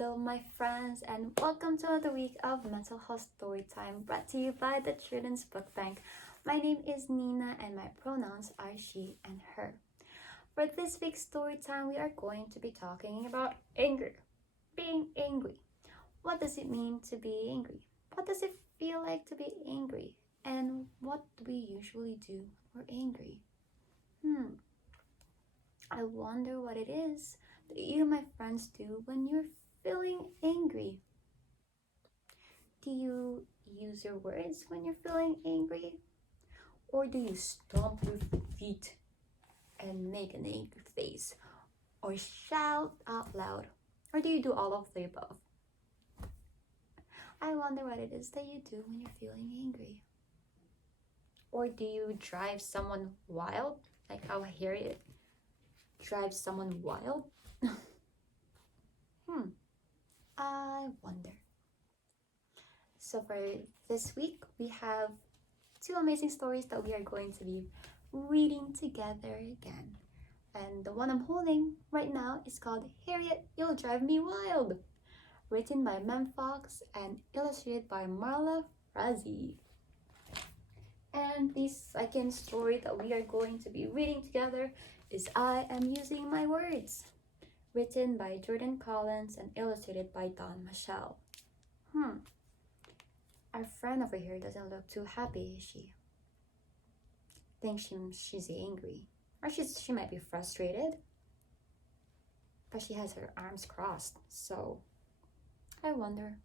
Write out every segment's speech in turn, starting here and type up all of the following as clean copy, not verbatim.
Hello, my friends, and welcome to another week of Mental Health Storytime brought to you by the Children's Book Bank. My name is Nina, and my pronouns are she and her. For this week's storytime, we are going to be talking about anger, being angry. What does it mean to be angry? What does it feel like to be angry? And what do we usually do when we're angry? I wonder what it is that you, my friends, do when you're feeling angry. Do you use your words when you're feeling angry? Or do you stomp your feet and make an angry face? Or shout out loud? Or do you do all of the above? I wonder what it is that you do when you're feeling angry. Or do you drive someone wild, like how Harriet drives someone wild? I wonder. So for this week, we have two amazing stories that we are going to be reading together again. And the one I'm holding right now is called Harriet, You'll Drive Me Wild, written by Mem Fox and illustrated by Marla, Frazee. And the second story that we are going to be reading together is I Am Using My Words, written by Jordan Collins and illustrated by Don Michelle. Our friend over here doesn't look too happy, is she? I think she's angry. Or she might be frustrated. But she has her arms crossed, so I wonder.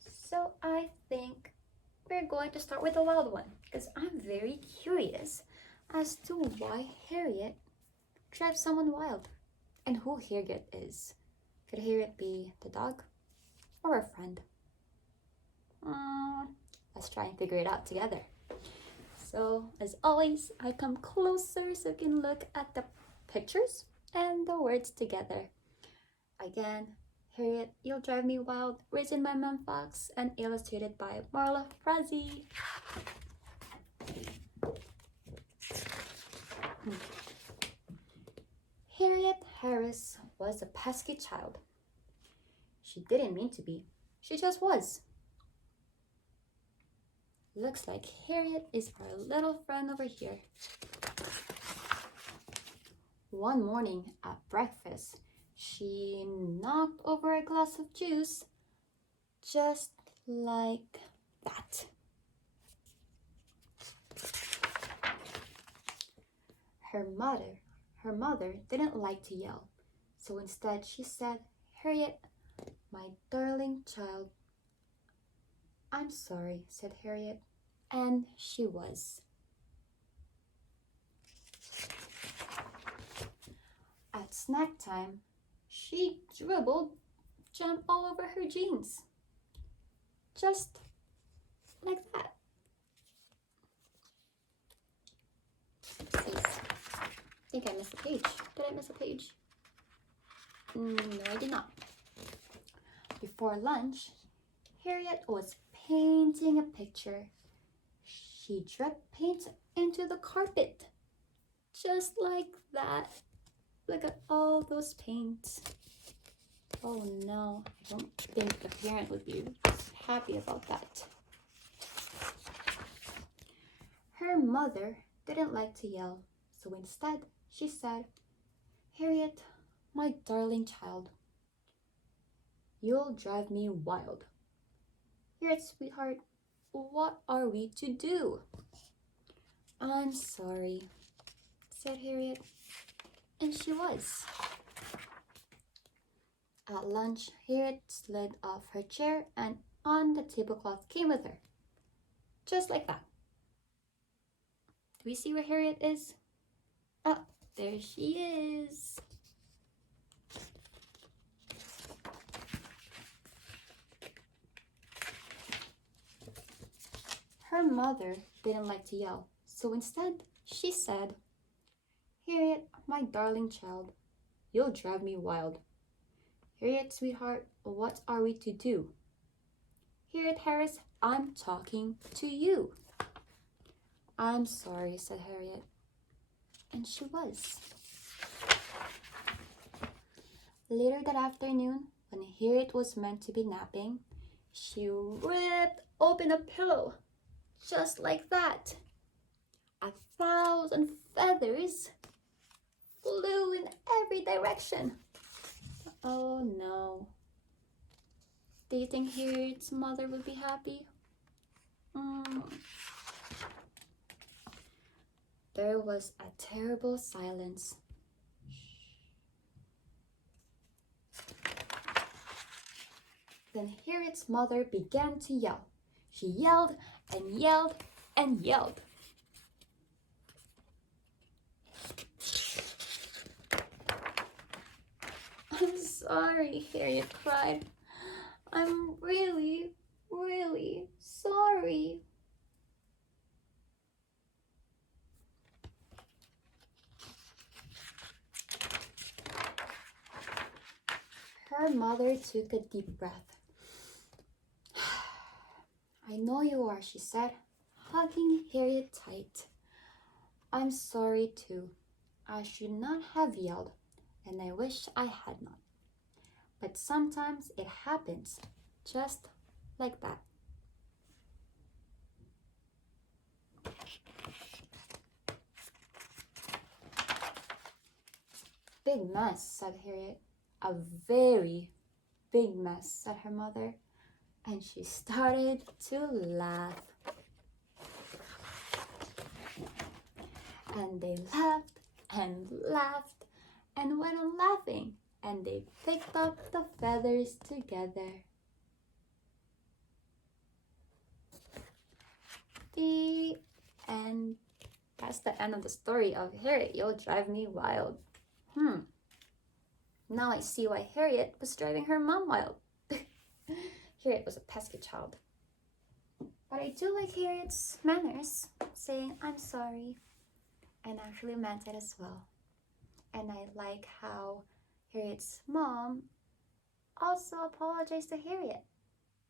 So I think we're going to start with the wild one, because I'm very curious as to why Harriet drives someone wild and who Harriet is. Could Harriet be the dog or a friend? Let's try and figure it out together. So as always, I come closer so you can look at the pictures and the words together. Again, Harriet, You'll Drive Me Wild, written by Mem Fox and illustrated by Marla, Frazee. Harriet Harris was a pesky child. She didn't mean to be. She just was. Looks like Harriet is our little friend over here. One morning at breakfast, she knocked over a glass of juice just like that. Her mother didn't like to yell, so instead she said, Harriet, my darling child. I'm sorry, said Harriet, and she was. At snack time, she dribbled jam all over her jeans. Just like that. I think I missed a page. Did I miss a page? No, I did not. Before lunch, Harriet was painting a picture. She dripped paint into the carpet. Just like that. Look at all those paints. Oh no, I don't think the parent would be happy about that. Her mother didn't like to yell, so instead she said, Harriet, my darling child, you'll drive me wild. Harriet, sweetheart, what are we to do? I'm sorry, said Harriet, and she was. At lunch, Harriet slid off her chair and on the tablecloth came with her. Just like that. Do we see where Harriet is? Oh, there she is. Her mother didn't like to yell, so instead she said, Harriet, my darling child, you'll drive me wild. Harriet, sweetheart, what are we to do? Harriet Harris, I'm talking to you. I'm sorry, said Harriet. And she was. Later that afternoon, when Harriet was meant to be napping, she ripped open a pillow, just like that. 1,000 feathers flew in every direction. Oh no. Do you think Harriet's mother would be happy? There was a terrible silence. Then Harriet's mother began to yell. She yelled and yelled and yelled. I'm sorry, Harriet cried. I'm really, really sorry. Her mother took a deep breath. I know you are, she said, hugging Harriet tight. I'm sorry too. I should not have yelled, and I wish I had not. But sometimes it happens, just like that. Big mess, said Harriet. A very big mess, said her mother, and she started to laugh. And they laughed and laughed and went on laughing, and they picked up the feathers together. The end. That's the end of the story of Harriet. You'll drive me wild. Now I see why Harriet was driving her mom wild. Harriet was a pesky child. But I do like Harriet's manners, saying I'm sorry, and actually meant it as well. And I like how Harriet's mom also apologized to Harriet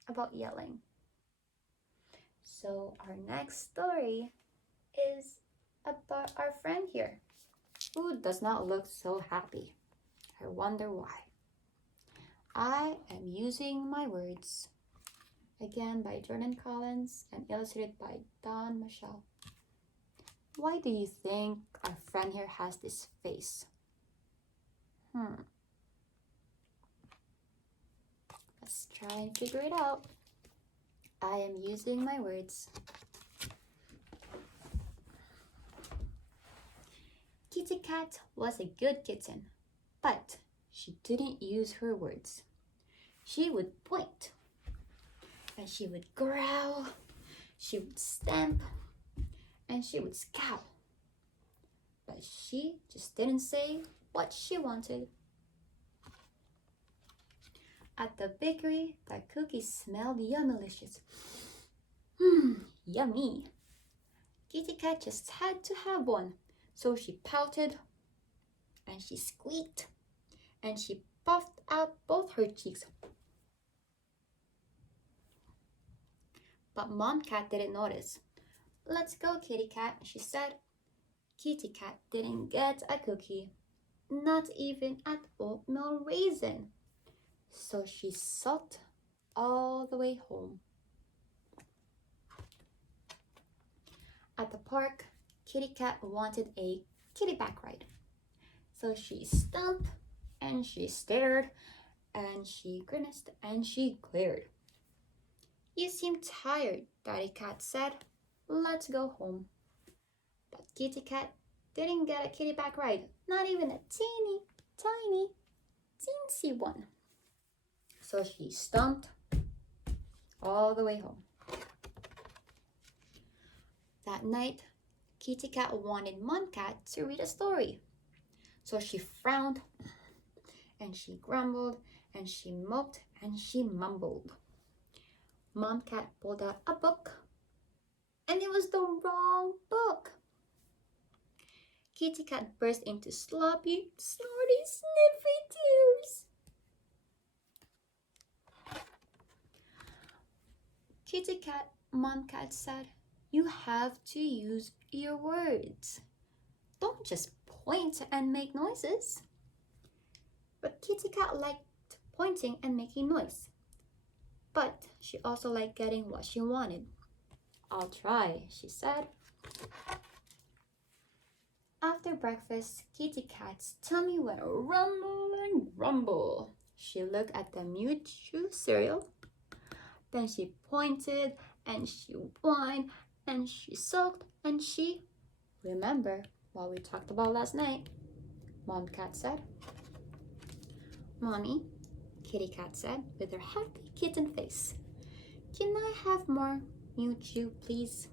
about yelling. So our next story is about our friend here, who does not look so happy. I wonder why. I am using my words. Again by Jordan Collins and illustrated by Don Michelle. Why do you think our friend here has this face? Let's try and figure it out. I am using my words. Kitty Cat was a good kitten, but she didn't use her words. She would point, and she would growl, she would stamp, and she would scowl. But she just didn't say what she wanted. At the bakery, the cookies smelled yummy-licious. Yummy. Kitty Cat just had to have one, so she pouted, and she squeaked, and she puffed out both her cheeks. But Mom Cat didn't notice. Let's go, Kitty Cat, she said. Kitty Cat didn't get a cookie, not even an oatmeal raisin. So she sulked all the way home. At the park, Kitty Cat wanted a kitty back ride. So she stomped and she stared and she grimaced and she glared. You seem tired, Daddy Cat said. Let's go home. But Kitty Cat didn't get a kitty back ride, not even a teeny, tiny, teensy one. So she stomped all the way home. That night, Kitty Cat wanted Mom Cat to read a story. So she frowned, and she grumbled, and she moped, and she mumbled. Mom Cat pulled out a book, and it was the wrong book. Kitty Cat burst into sloppy, snorty, sniffy tears. Kitty Cat, Mom Cat said, you have to use your words. Don't just point and make noises. But Kitty Cat liked pointing and making noise. But she also liked getting what she wanted. "I'll try," she said. After breakfast, Kitty Cat's tummy went rumble and rumble. She looked at the Mewtwo cereal. Then she pointed and she whined and she sulked and she... "Remember what we talked about last night?" Mom Cat said. "Mommy," Kitty Cat said with her happy kitten face, "can I have more Mewtwo, please?"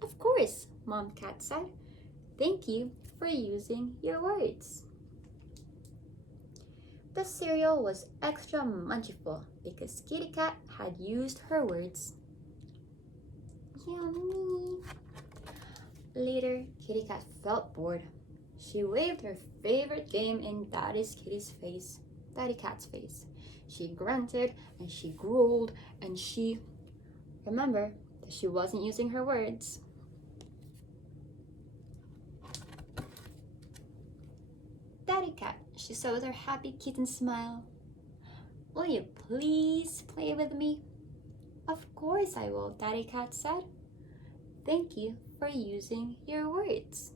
"Of course," Mom Cat said. "Thank you for using your words." The cereal was extra munchiful because Kitty Cat had used her words. Yummy! Later, Kitty Cat felt bored. She waved her favorite game in Daddy Cat's face. She grunted and she growled and she... Remember that she wasn't using her words. "Daddy Cat," she said with her happy kitten smile, "will you please play with me?" "Of course I will," Daddy Cat said. "Thank you for using your words."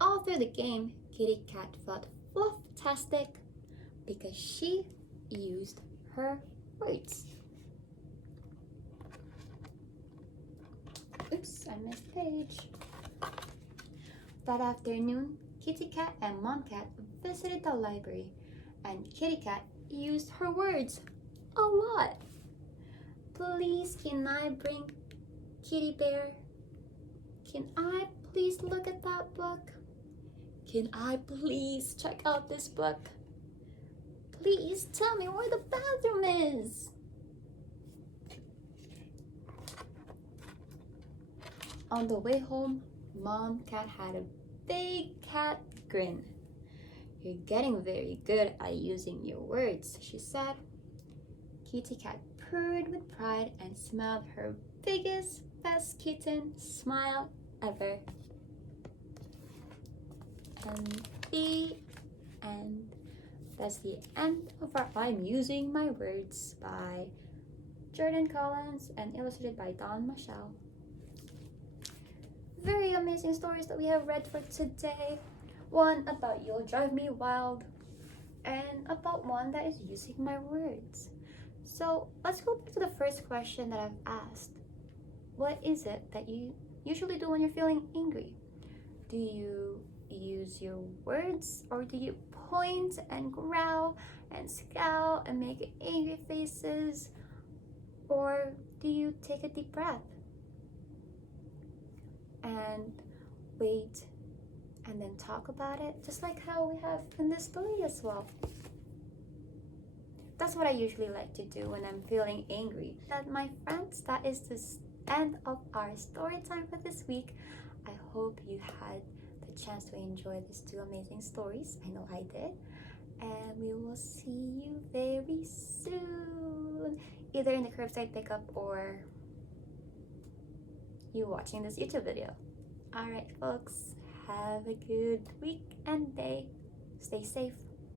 All through the game, Kitty Cat felt fluff-tastic because she used her words. Oops, I missed a page. That afternoon, Kitty Cat and Mom Cat visited the library, and Kitty Cat used her words a lot. "Please, can I bring Kitty Bear? Can I please look at that book? Can I please check out this book? Please tell me where the bathroom is." On the way home, Mom Cat had a big cat grin. "You're getting very good at using your words," she said. Kitty Cat purred with pride and smiled her biggest, best kitten smile ever. And the end. That's the end of our I'm Using My Words by Jordan Collins and illustrated by Don Michelle. Very amazing stories that we have read for today. One about You'll Drive Me Wild and about one that is using my words. So let's go back to the first question that I've asked. What is it that you usually do when you're feeling angry? Do you use your words, or do you point and growl and scowl and make angry faces, or do you take a deep breath and wait and then talk about it, just like how we have in this story as well? That's what I usually like to do when I'm feeling angry. That, my friends, that is the end of our story time for this week. I hope you had the chance to enjoy these two amazing stories. I know I did. And we will see you very soon, either in the curbside pickup or you watching this YouTube video. Alright folks, have a good week and day. Stay safe.